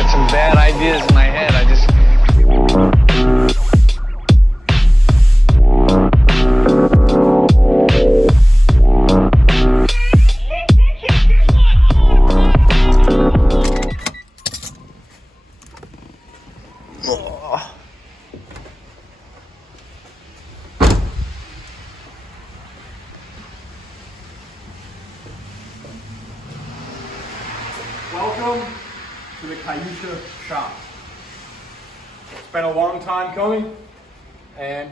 get some bad ideas in my head. I just... Welcome to the Kayusha shop. It's been a long time coming, and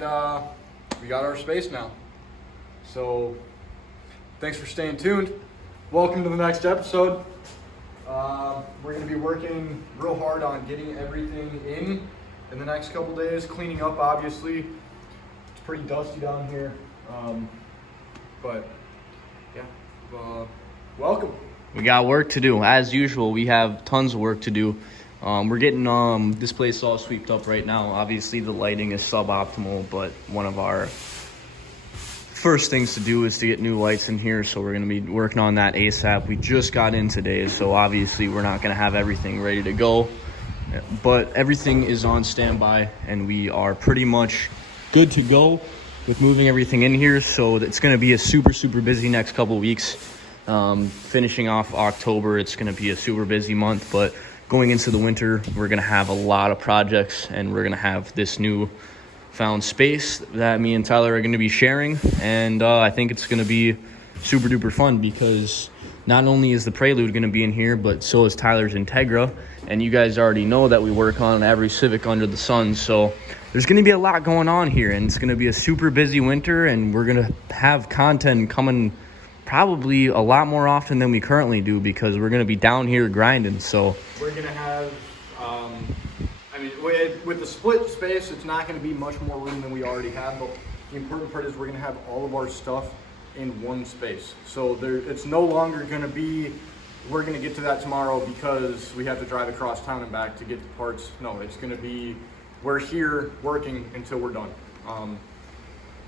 we got our space now. So thanks for staying tuned. Welcome to the next episode. We're going to be working real hard on getting everything in the next couple days, cleaning up obviously. It's pretty dusty down here, but yeah, welcome. We got work to do. As usual, we have tons of work to do. We're getting this place all sweeped up right now. Obviously, the lighting is suboptimal, but one of our first things to do is to get new lights in here, so we're going to be working on that ASAP. We just got in today, so obviously we're not going to have everything ready to go, but everything is on standby, and we are pretty much good to go with moving everything in here. So it's going to be a super busy next couple weeks. Finishing off October, it's going to be a super busy month, but going into the winter, we're going to have a lot of projects, and we're going to have this new found space that me and Tyler are going to be sharing. And I think it's going to be super duper fun, because not only is the Prelude going to be in here, but so is Tyler's Integra. And you guys already know that we work on every Civic under the sun. So there's going to be a lot going on here, and it's going to be a super busy winter, and we're going to have content coming probably a lot more often than we currently do, because we're going to be down here grinding. So we're going to have, with the split space, it's not going to be much more room than we already have, but the important part is we're going to have all of our stuff in one space. So it's no longer going to be, we're going to get to that tomorrow because we have to drive across town and back to get the parts. No, it's going to be, we're here working until we're done.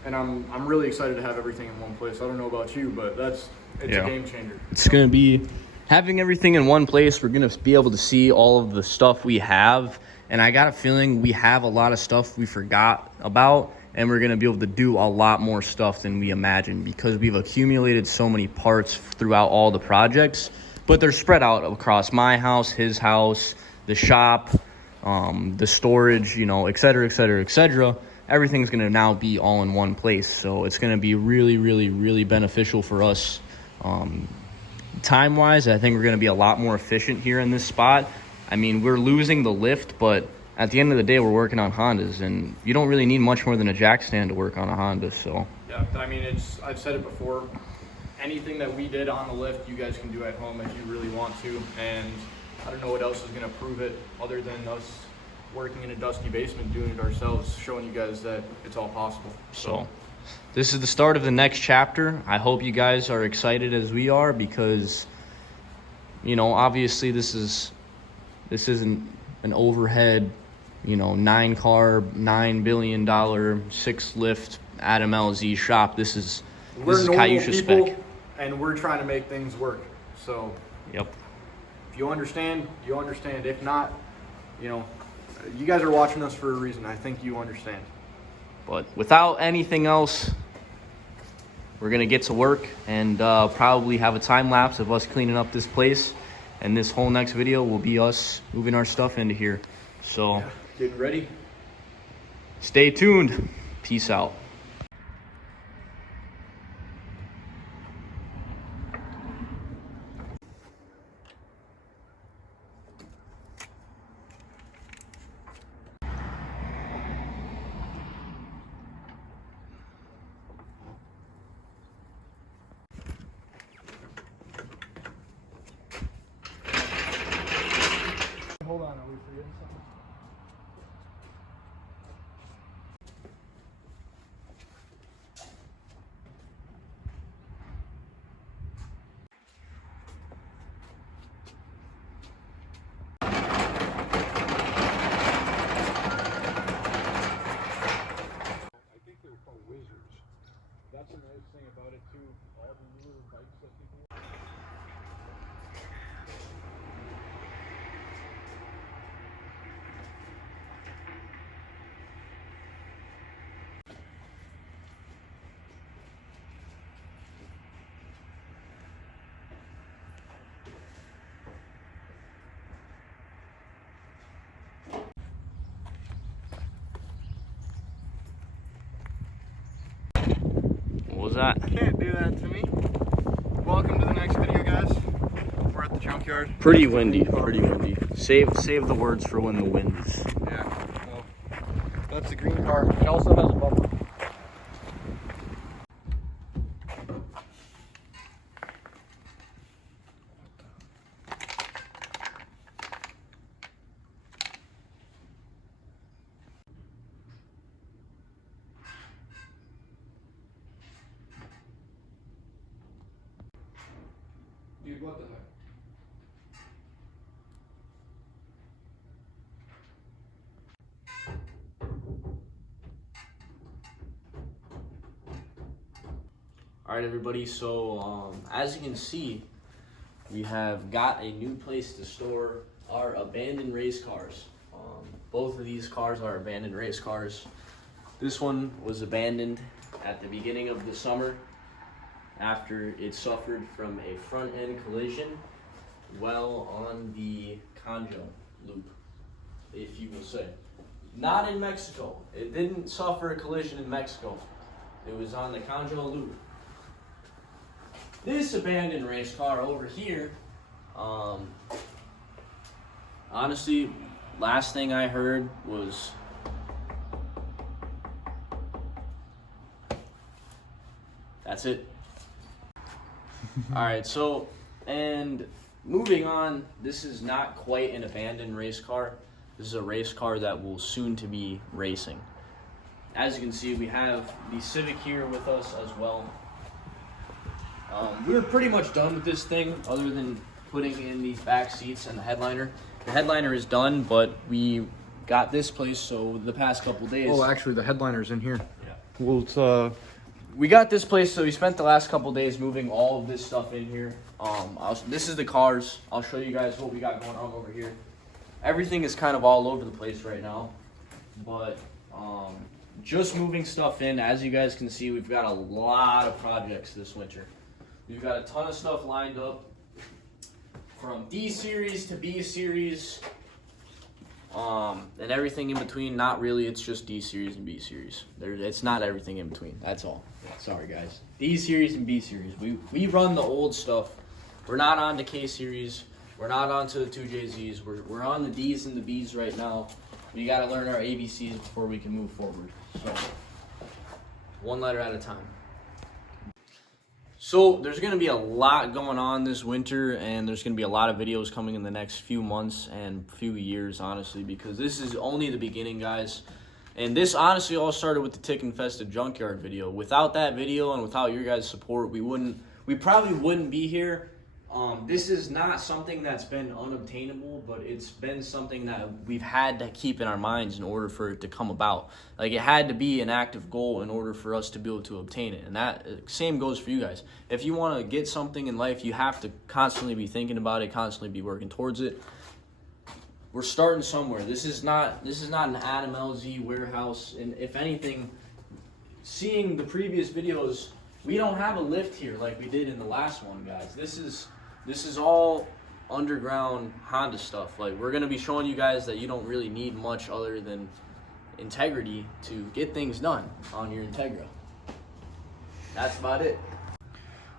And I'm really excited to have everything in one place. I don't know about you, but it's a game changer. It's going to be having everything in one place. We're going to be able to see all of the stuff we have. And I got a feeling we have a lot of stuff we forgot about, and we're going to be able to do a lot more stuff than we imagined, because we've accumulated so many parts throughout all the projects, but they're spread out across my house, his house, the shop, the storage, et cetera. Everything's going to now be all in one place. So it's going to be really beneficial for us. Time-wise, I think we're going to be a lot more efficient here in this spot. I mean, we're losing the lift, but at the end of the day, we're working on Hondas, and you don't really need much more than a jack stand to work on a Honda. So yeah, I mean, I've said it before. Anything that we did on the lift, you guys can do at home if you really want to. And I don't know what else is going to prove it other than us working in a dusty basement, doing it ourselves, showing you guys that it's all possible. So this is the start of the next chapter. I hope you guys are excited as we are, because obviously this isn't an overhead, 9-car, $9 billion, 6-lift Adam LZ shop. This is Kayusha spec, and we're trying to make things work. So yep, if you understand, you understand. If not, you guys are watching us for a reason. I think you understand. But without anything else, we're going to get to work, and probably have a time lapse of us cleaning up this place. And this whole next video will be us moving our stuff into here. So getting ready. Stay tuned. Peace out. Hold on, are we forgetting something? That's a nice thing about it too. All the newer bikes that people What was that? Can't do that to me. Welcome to the next video, guys. We're at the junkyard. Pretty windy, pretty windy. Save the words for when the wind is. Yeah, well, that's the green car. It also has a bumper. Dude, what the heck? All right, everybody. So, as you can see, we have got a new place to store our abandoned race cars. Both of these cars are abandoned race cars. This one was abandoned at the beginning of the summer after it suffered from a front end collision well on the conjo loop, if you will say. Not in Mexico. It didn't suffer a collision in Mexico. It was on the conjo loop. This abandoned race car over here, honestly, last thing I heard was that's it. All right, so, and moving on, this is not quite an abandoned race car. This is a race car that will soon to be racing. As you can see, we have the Civic here with us as well. We're pretty much done with this thing other than putting in these back seats and the headliner. The headliner is done, but we got this place, so the past couple days. Oh, actually, the headliner's in here. Yeah. Well, it's We got this place, so we spent the last couple days moving all of this stuff in here. This is the cars. I'll show you guys what we got going on over here. Everything is kind of all over the place right now, but just moving stuff in. As you guys can see, we've got a lot of projects this winter. We've got a ton of stuff lined up, from D series to B series, and everything in between. Not really, it's just D series and B series. It's not everything in between, that's all. Sorry guys. D series and B series. We run the old stuff. We're not on to K series. We're not on to the 2JZs. We're on the Ds and the Bs right now. We gotta learn our ABCs before we can move forward. So, one letter at a time. So there's going to be a lot going on this winter, and there's going to be a lot of videos coming in the next few months and few years, honestly, because this is only the beginning, guys. And this honestly all started with the tick infested junkyard video. Without that video and without your guys' support, we probably wouldn't be here. This is not something that's been unobtainable, but it's been something that we've had to keep in our minds in order for it to come about. Like, it had to be an active goal in order for us to be able to obtain it. And that same goes for you guys. If you want to get something in life, you have to constantly be thinking about it, constantly be working towards it. We're starting somewhere. This is not an Adam LZ warehouse. And if anything, seeing the previous videos, we don't have a lift here like we did in the last one, guys. This is all underground Honda stuff. Like, we're going to be showing you guys that you don't really need much other than integrity to get things done on your Integra. That's about it.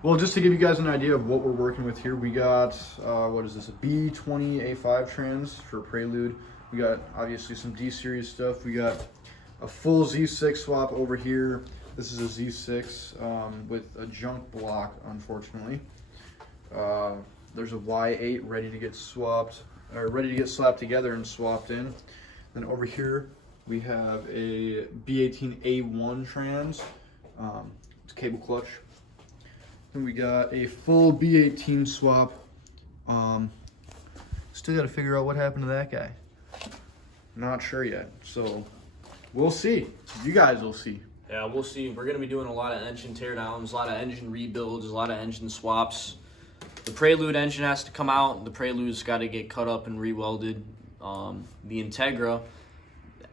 Well, just to give you guys an idea of what we're working with here, we got, what is this, a B20A5 trans for Prelude. We got, obviously, some D-Series stuff. We got a full Z6 swap over here. This is a Z6 with a junk block, unfortunately. There's a Y8 ready to get swapped, or ready to get slapped together and swapped in. Then over here, we have a B18A1 trans. It's cable clutch. Then we got a full B18 swap. Still got to figure out what happened to that guy. Not sure yet. So we'll see. You guys will see. Yeah, we'll see. We're going to be doing a lot of engine teardowns, a lot of engine rebuilds, a lot of engine swaps. The Prelude engine has to come out. The Prelude's got to get cut up and re-welded. The Integra,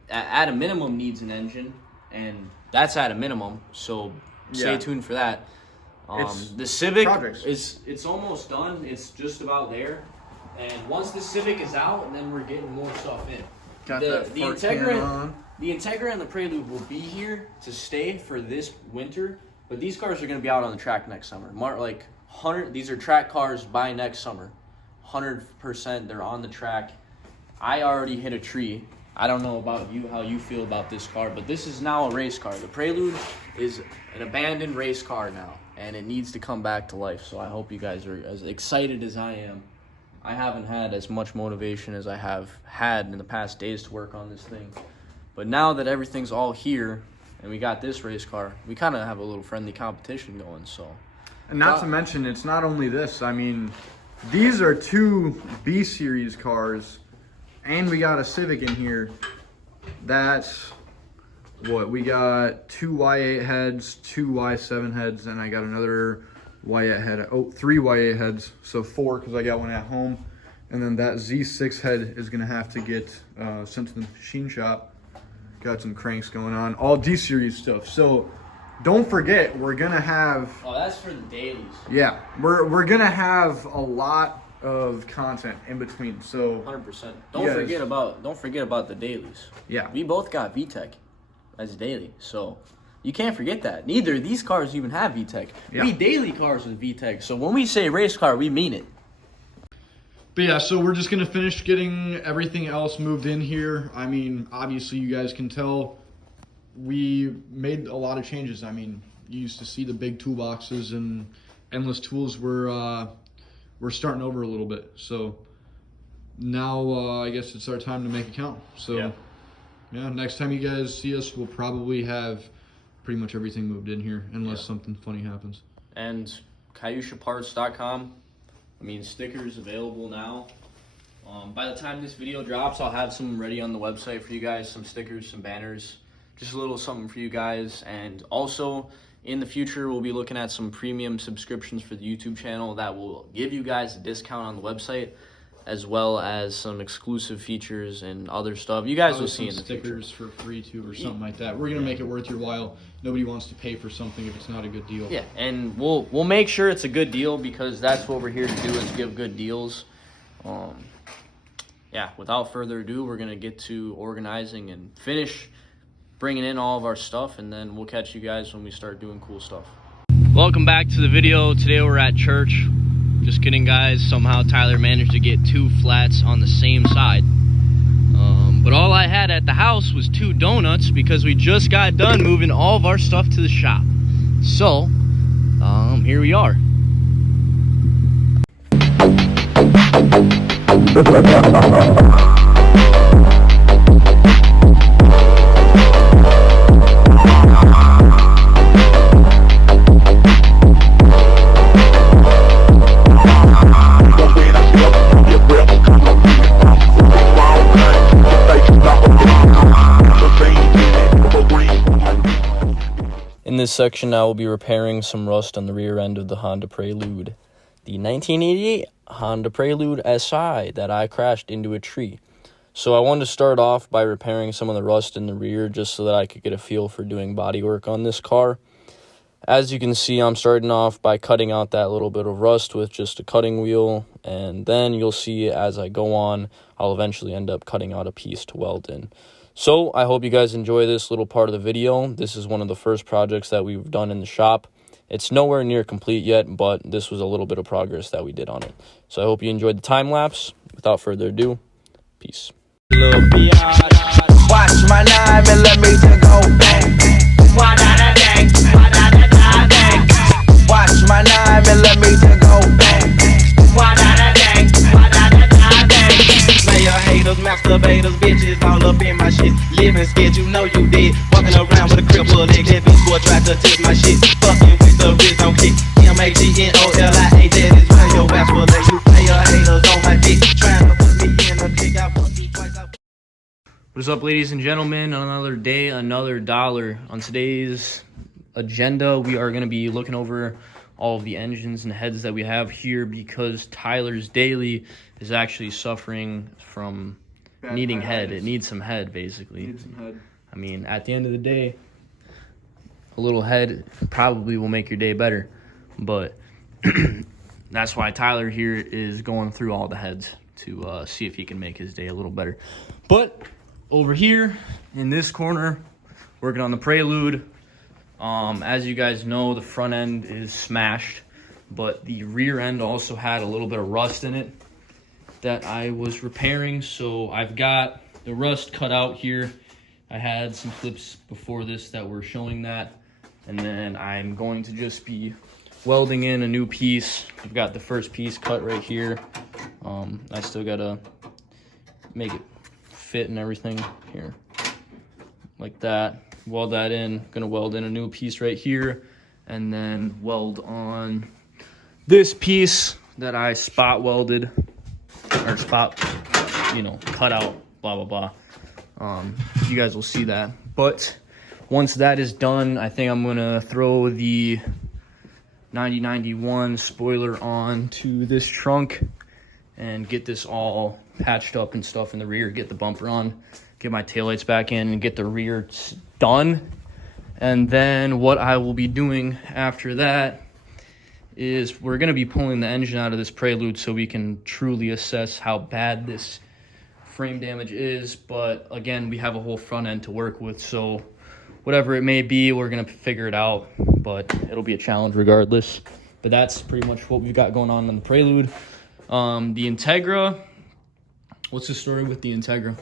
at a minimum, needs an engine, and that's at a minimum. So stay tuned for that. The Civic it's almost done. It's just about there. And once the Civic is out, then we're getting more stuff in. The Integra and the Prelude will be here to stay for this winter, But these cars are going to be out on the track next summer. Like 100, these are track cars by next summer. 100%, they're on the track. I already hit a tree. I don't know about you, how you feel about this car, but this is now a race car. The Prelude is an abandoned race car now, and it needs to come back to life. So I hope you guys are as excited as I am. I haven't had as much motivation as I have had in the past days to work on this thing. But now that everything's all here, and we got this race car, we kind of have a little friendly competition going, so. And not to mention, it's not only this. I mean, these are 2 B-Series cars, and we got a Civic in here. That's, what, we got 2 Y8 heads, 2 Y7 heads, and I got another Y8 head. Oh, 3 Y8 heads, so 4 because I got one at home. And then that Z6 head is going to have to get sent to the machine shop. Got some cranks going on, all D-Series stuff. So don't forget, we're gonna have. Oh, that's for the dailies. Yeah, we're gonna have a lot of content in between. So 100%. Don't forget about the dailies. Yeah, we both got VTEC as daily, so you can't forget that. Neither of these cars even have VTEC. Yeah. We daily cars with VTEC. So when we say race car, we mean it. But yeah, so we're just going to finish getting everything else moved in here. I mean, obviously you guys can tell we made a lot of changes. I mean, you used to see the big toolboxes and endless tools. We're starting over a little bit. So now I guess it's our time to make it count. So yeah, next time you guys see us, we'll probably have pretty much everything moved in here unless something funny happens. And KayushaParts.com. I mean, stickers available now. By the time this video drops, I'll have some ready on the website for you guys. Some stickers, some banners, just a little something for you guys. And also, in the future, we'll be looking at some premium subscriptions for the YouTube channel that will give you guys a discount on the website, as well as some exclusive features and other stuff. You guys will see in the stickers for free too, or something like that. We're gonna make it worth your while. Nobody wants to pay for something if it's not a good deal. Yeah, and we'll make sure it's a good deal because that's what we're here to do, is give good deals. Yeah, without further ado, we're gonna get to organizing and finish bringing in all of our stuff, and then we'll catch you guys when we start doing cool stuff. Welcome back to the video. Today we're at church. Just kidding, guys. Somehow Tyler managed to get 2 flats on the same side. But all I had at the house was 2 donuts because we just got done moving all of our stuff to the shop. So, here we are. In this section, I will be repairing some rust on the rear end of the Honda Prelude. The 1988 Honda Prelude SI that I crashed into a tree. So I wanted to start off by repairing some of the rust in the rear just so that I could get a feel for doing body work on this car. As you can see, I'm starting off by cutting out that little bit of rust with just a cutting wheel, and then you'll see as I go on, I'll eventually end up cutting out a piece to weld in. So I hope you guys enjoy this little part of the video. This is one of the first projects that we've done in the shop. It's nowhere near complete yet, but this was a little bit of progress that we did on it. So I hope you enjoyed the time lapse. Without further ado, peace. Watch my 9mm go bang. Watch my 9mm go bang. Player haters, masturbators, bitches all up in my shit. Living scared, you know you did. Walking around with a cripple leg, that bitch boy tried to take my shit. Fucking with the wrist on kick. MAGNOLIA, that is why your ass will let you. Player haters on my dick, trying to put me in a kick. I fuck you twice. What is up, ladies and gentlemen? Another day, another dollar. On today's agenda, we are going to be looking over all of the engines and heads that we have here because Tyler's daily is actually suffering from needing head. It needs some head, basically. Needs some head. I mean, at the end of the day, a little head probably will make your day better. But that's why Tyler here is going through all the heads to see if he can make his day a little better. But over here in this corner, working on the Prelude, As you guys know, the front end is smashed, but the rear end also had a little bit of rust in it that I was repairing. So I've got the rust cut out here. I had some clips before this that were showing that. And then I'm going to just be welding in a new piece. I've got the first piece cut right here. I still gotta make it fit and everything here. Like that. Weld that in. Gonna weld in a new piece right here. And then weld on this piece that I spot welded. Or spot, cut out, blah, blah, blah. You guys will see that. But once that is done, I think I'm gonna throw the 9091 spoiler on to this trunk and get this all patched up and stuff in the rear, get the bumper on, get my taillights back in, and get the rear done. And then what I will be doing after that is we're gonna be pulling the engine out of this Prelude so we can truly assess how bad this frame damage is. But again, we have a whole front end to work with, so whatever it may be, we're gonna figure it out, but it'll be a challenge regardless. But that's pretty much what we've got going on the Prelude. The Integra, what's the story with the Integra?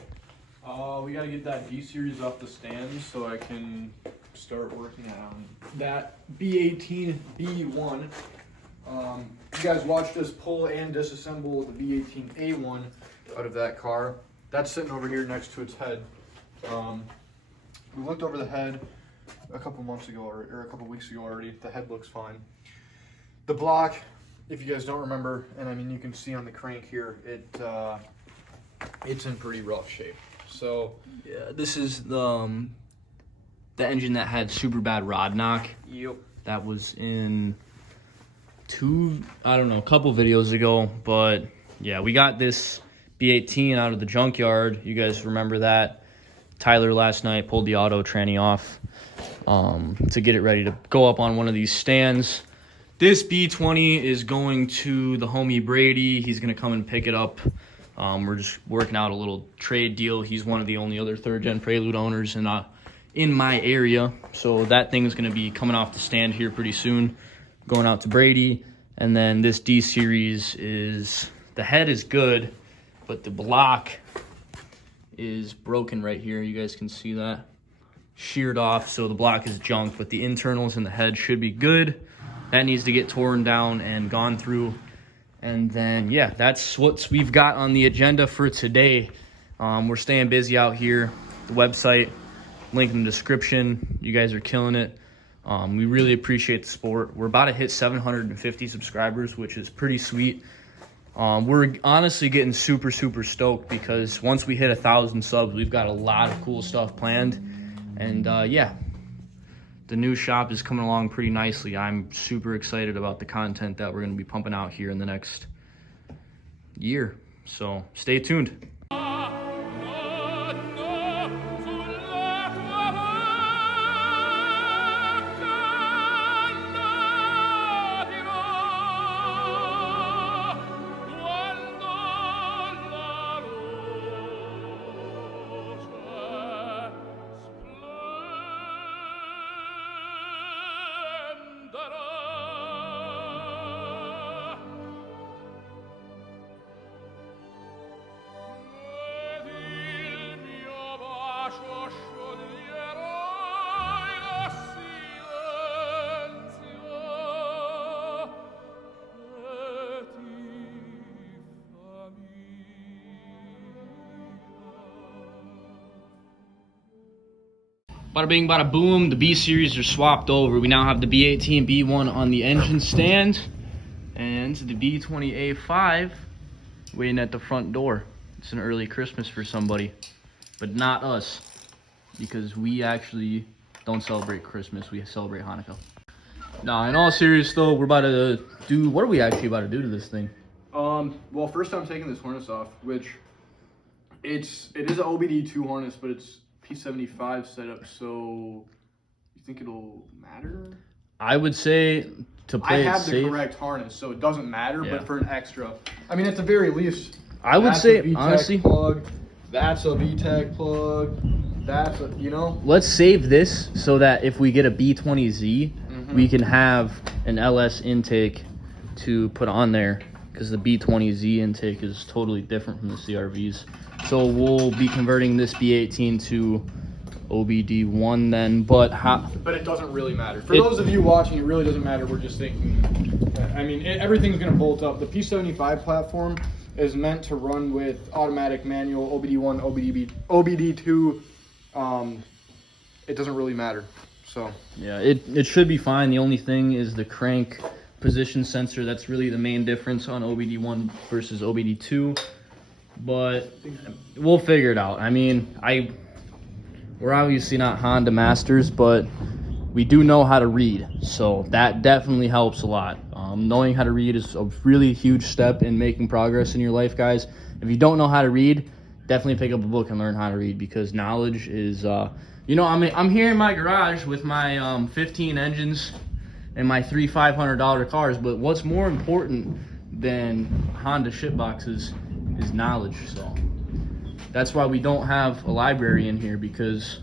We gotta get that D-Series off the stand so I can start working on that B18 B1. You guys watched us pull and disassemble the B18 A1 out of that car. That's sitting over here next to its head. We looked over the head a couple months ago or a couple weeks ago already. The head looks fine. The block, if you guys don't remember, and I mean you can see on the crank here, it's in pretty rough shape. So yeah, this is the engine that had super bad rod knock. Yep. That was in a couple videos ago. But yeah, we got this B18 out of the junkyard. You guys remember that? Tyler last night pulled the auto tranny off to get it ready to go up on one of these stands. This B20 is going to the homie Brady. He's going to come and pick it up. We're just working out a little trade deal. He's one of the only other third-gen Prelude owners in my area. So that thing is going to be coming off the stand here pretty soon, going out to Brady. And then this D-Series the head is good, but the block is broken right here. You guys can see that. Sheared off, so the block is junk, but the internals and the head should be good. That needs to get torn down and gone through. And then, yeah, that's what we've got on the agenda for today. We're staying busy out here. The website, link in the description. You guys are killing it. We really appreciate the support. We're about to hit 750 subscribers, which is pretty sweet. We're honestly getting super, super stoked because once we hit 1,000 subs, we've got a lot of cool stuff planned. And yeah, the new shop is coming along pretty nicely. I'm super excited about the content that we're going to be pumping out here in the next year. So stay tuned. Bada bing, bada boom, the B-Series are swapped over. We now have the B18 B1 on the engine stand and the B20 A5 waiting at the front door. It's an early Christmas for somebody, but not us, because we actually don't celebrate Christmas, we celebrate Hanukkah. Nah, in all seriousness though, we're about to do, what are we actually about to do to this thing? Well, first I'm taking this harness off, which it is an OBD2 harness, but it's P75 setup, so you think it'll matter? I would say to play it safe. I have the correct harness, so it doesn't matter, but for an extra, I mean, at the very least, I would say, honestly, plug, That's a VTEC plug. That's a, you know. Let's save this so that if we get a B20Z, we can have an LS intake to put on there, because the B20Z intake is totally different from the CRVs. So we'll be converting this B18 to OBD1 then, but it doesn't really matter. For those of you watching, it really doesn't matter. We're just thinking, I mean, everything's going to bolt up. The P75 platform is meant to run with automatic, manual, OBD1, OBD2. It doesn't really matter. So yeah, it should be fine. The only thing is the crank position sensor. That's really the main difference on OBD1 versus OBD2. But we'll figure it out. I mean, we're obviously not Honda masters, but we do know how to read. So that definitely helps a lot. Knowing how to read is a really huge step in making progress in your life, guys. If you don't know how to read, definitely pick up a book and learn how to read, because knowledge is, you know, I'm here in my garage with my 15 engines and my 3 $500 cars, but what's more important than Honda shit boxes is knowledge. So that's why we don't have a library in here, because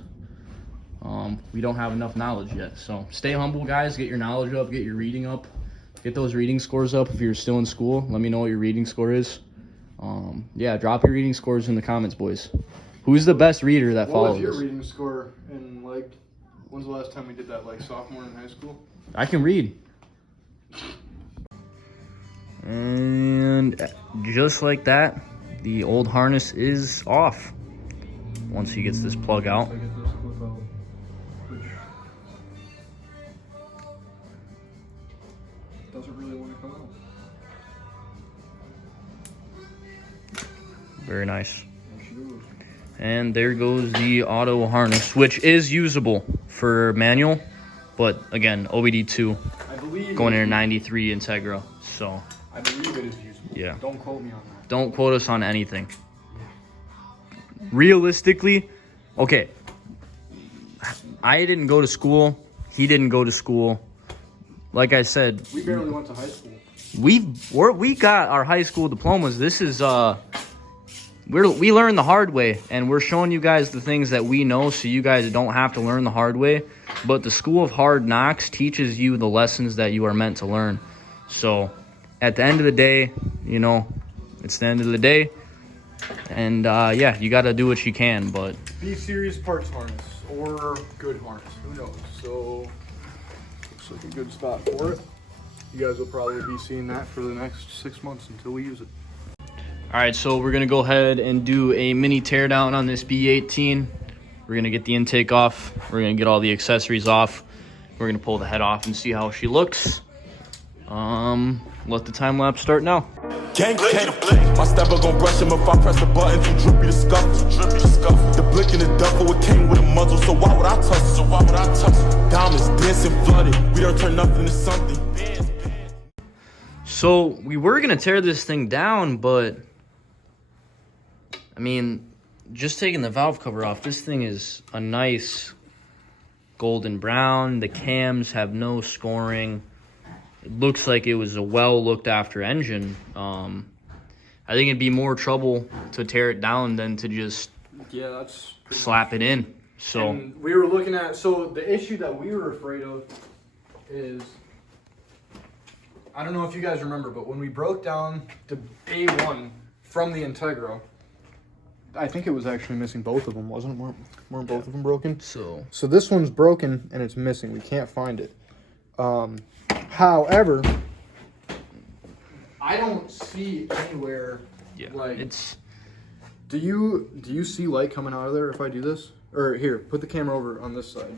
we don't have enough knowledge yet. So stay humble, guys. Get your knowledge up, get your reading up, get those reading scores up. If you're still in school, let me know what your reading score is. Yeah, drop your reading scores in the comments, boys. Who's the best reader that follows? What was your reading score in, like, when's the last time we did that, like sophomore in high school? I can read. And just like that, the old harness is off once he gets this plug out. I get this clip out, which doesn't really want to come out. Very nice. And there goes the auto harness, which is usable for manual, but again, OBD2 I believe going into 93 Integra. So I believe it is usable. yeah, Don't quote me on that. don't quote us on anything. Realistically, okay, I didn't go to school. He didn't go to school. Like I said, We barely went to high school. we got our high school diplomas. This is we learned the hard way, and we're showing you guys the things that we know, so you guys don't have to learn the hard way. But the School of Hard Knocks teaches you the lessons that you are meant to learn. So at the end of the day, you know, it's the end of the day, and yeah, you got to do what you can. But B-series parts harness or good harness, who knows? So looks like a good spot for it. You guys will probably be seeing that for the next 6 months until we use it. all right, so we're gonna go ahead and do a mini teardown on this B18. We're gonna get the intake off. We're gonna get all the accessories off. We're gonna pull the head off and see how she looks. Let the time lapse start now. Gang, my stepper gon' brush him if I press the button. Too drippy to scuff. The blick in the duffel, it came with a muzzle. So why would I touch it? Diamonds dancing flooded. We don't turn nothing to something. So we were gonna tear this thing down, but I mean, just taking the valve cover off, this thing is a nice golden brown. The cams have no scoring. It looks like it was a well looked after engine. I think it'd be more trouble to tear it down than to just slap it in. So and we were looking at, so the issue that we were afraid of is, I don't know if you guys remember, but when we broke down the A1 from the Integra, I think it was actually missing both of them, wasn't it? Weren't both of them broken? So this one's broken and it's missing. We can't find it. However, I don't see anywhere. yeah, like, it's Do you see light coming out of there if I do this? Or here, put the camera over on this side.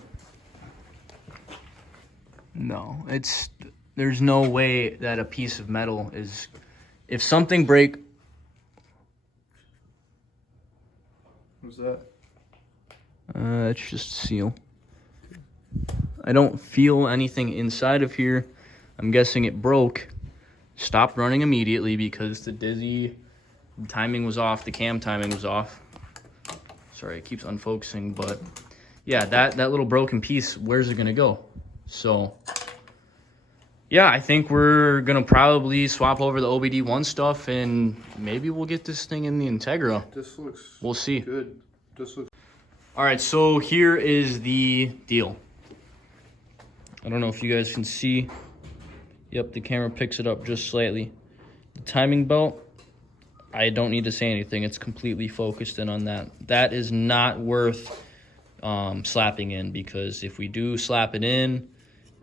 no, there's no way that a piece of metal is, if something break. What's that? It's just seal. I don't feel anything inside of here. I'm guessing it broke. Stopped running immediately because the timing was off. The cam timing was off. Sorry, it keeps unfocusing, but yeah, that little broken piece, where's it gonna go? So yeah, I think we're going to probably swap over the OBD1 stuff, and maybe we'll get this thing in the Integra. This looks We'll see. good. This looks. All right, so here is the deal. I don't know if you guys can see. Yep, the camera picks it up just slightly. The timing belt, I don't need to say anything. It's completely focused in on that. That is not worth slapping in, because if we do slap it in,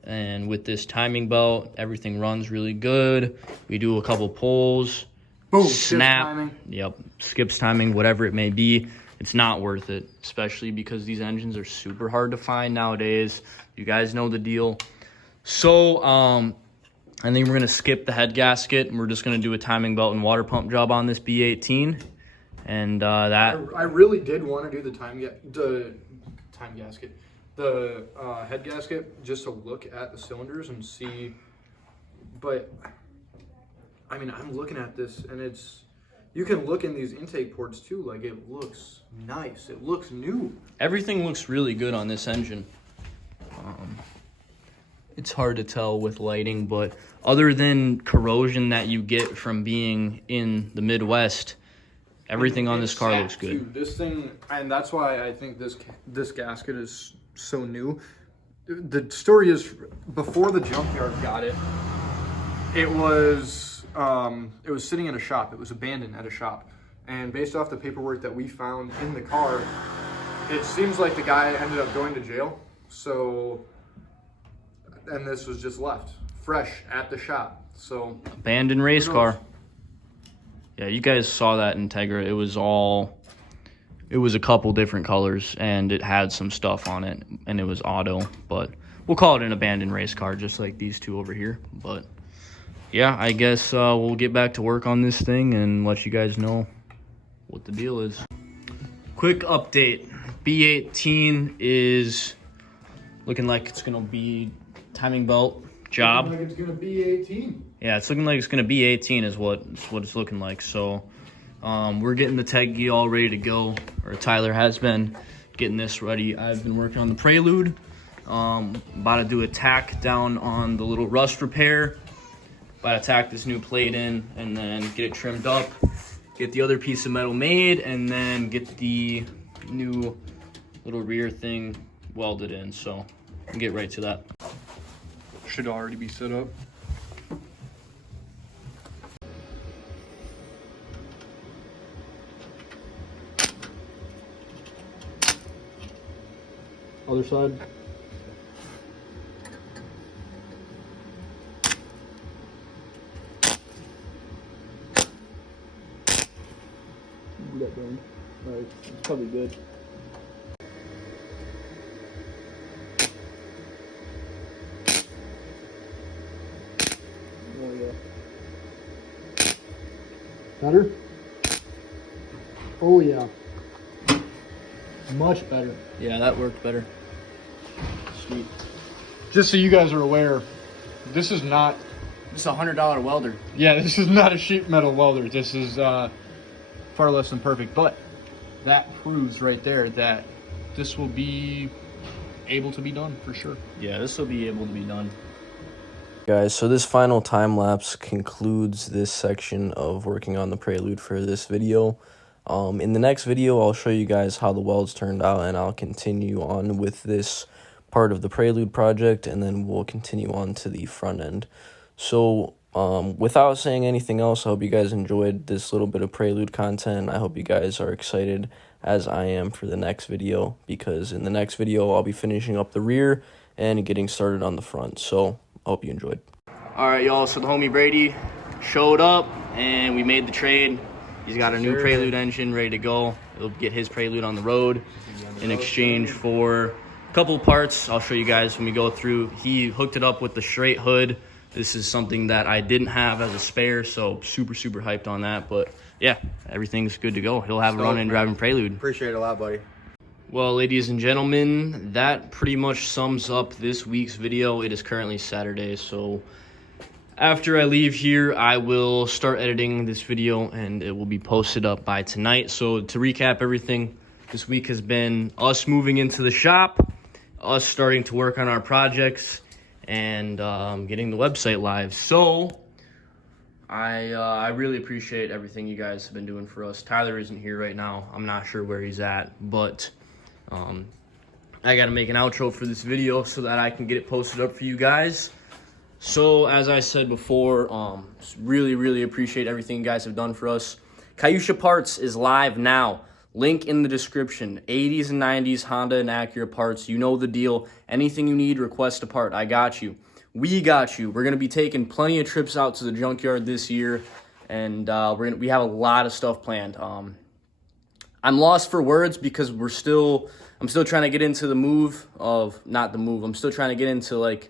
and with this timing belt, everything runs really good. We do a couple pulls. Boom, snap. skips timing. Yep, skips timing, whatever it may be. It's not worth it, especially because these engines are super hard to find nowadays. You guys know the deal. So, I think we're going to skip the head gasket, and we're just going to do a timing belt and water pump job on this B18. And that... I really did want to do the head gasket, just to look at the cylinders and see. But, I mean, I'm looking at this, and it's... You can look in these intake ports, too. Like, it looks nice. It looks new. Everything looks really good on this engine. It's hard to tell with lighting, but other than corrosion that you get from being in the Midwest, everything on this car looks good. Too. This thing, and that's why I think this gasket is so new. The story is, before the junkyard got it, it was sitting in a shop. It was abandoned at a shop, and based off the paperwork that we found in the car, it seems like the guy ended up going to jail. So, and this was just left fresh at the shop. So, abandoned race car. Yeah, you guys saw that Integra. It was a couple different colors, and it had some stuff on it, and it was auto, but we'll call it an abandoned race car, just like these two over here. But yeah, I guess we'll get back to work on this thing and let you guys know what the deal is. Quick update. B18 is looking like it's gonna be timing belt job. Looking like it's gonna be 18. Yeah, it's looking like it's gonna be 18 is what it's looking like. So we're getting the Teggy all ready to go, or Tyler has been getting this ready. I've been working on the Prelude. About to do a tack down on the little rust repair. About to tack this new plate in and then get it trimmed up, get the other piece of metal made, and then get the new little rear thing welded in. So we'll get right to that. Should already be set up. Other side. That burned. All right, it's probably good. There we go. Better? Oh yeah. Much better. Yeah, that worked better. Sweet. Just so you guys are aware, this is not... This is a $100 welder. Yeah, this is not a sheet metal welder. This is far less than perfect, but that proves right there that this will be able to be done for sure. Yeah, this will be able to be done. Guys, so this final time lapse concludes this section of working on the Prelude for this video. In the next video, I'll show you guys how the welds turned out, and I'll continue on with this part of the Prelude project, and then we'll continue on to the front end. So without saying anything else, I hope you guys enjoyed this little bit of Prelude content. I hope you guys are excited as I am for the next video, because in the next video I'll be finishing up the rear and getting started on the front. So I hope you enjoyed. All right, y'all, so the homie Brady showed up and we made the trade. He's got a new Prelude engine ready to go. He'll get his Prelude on the road in exchange for a couple parts. I'll show you guys when we go through. He hooked it up with the straight hood. This is something that I didn't have as a spare, so super hyped on that. But yeah, everything's good to go. He'll have a run-in driving Prelude. Appreciate it a lot, buddy. Well, ladies and gentlemen, that pretty much sums up this week's video. It is currently Saturday, so after I leave here, I will start editing this video, and it will be posted up by tonight. So to recap everything, this week has been us moving into the shop, us starting to work on our projects, and getting the website live. So I really appreciate everything you guys have been doing for us. Tyler isn't here right now. I'm not sure where he's at, but I got to make an outro for this video so that I can get it posted up for you guys. So as I said before, really appreciate everything you guys have done for us. Kyusha Parts is live now. Link in the description. 80s and 90s Honda and Acura parts. You know the deal. Anything you need, request a part. I got you. We got you. We're going to be taking plenty of trips out to the junkyard this year, and we have a lot of stuff planned. I'm lost for words because I'm still trying to get into the move of, not the move, I'm still trying to get into like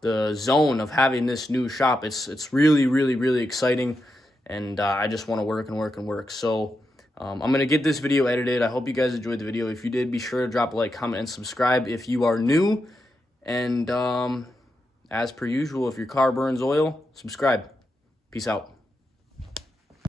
the zone of having this new shop. It's really exciting, and I just want to work and work. So I'm going to get this video edited. I hope you guys enjoyed the video. If you did, be sure to drop a like, comment, and subscribe if you are new. And as per usual, if your car burns oil, subscribe. Peace out.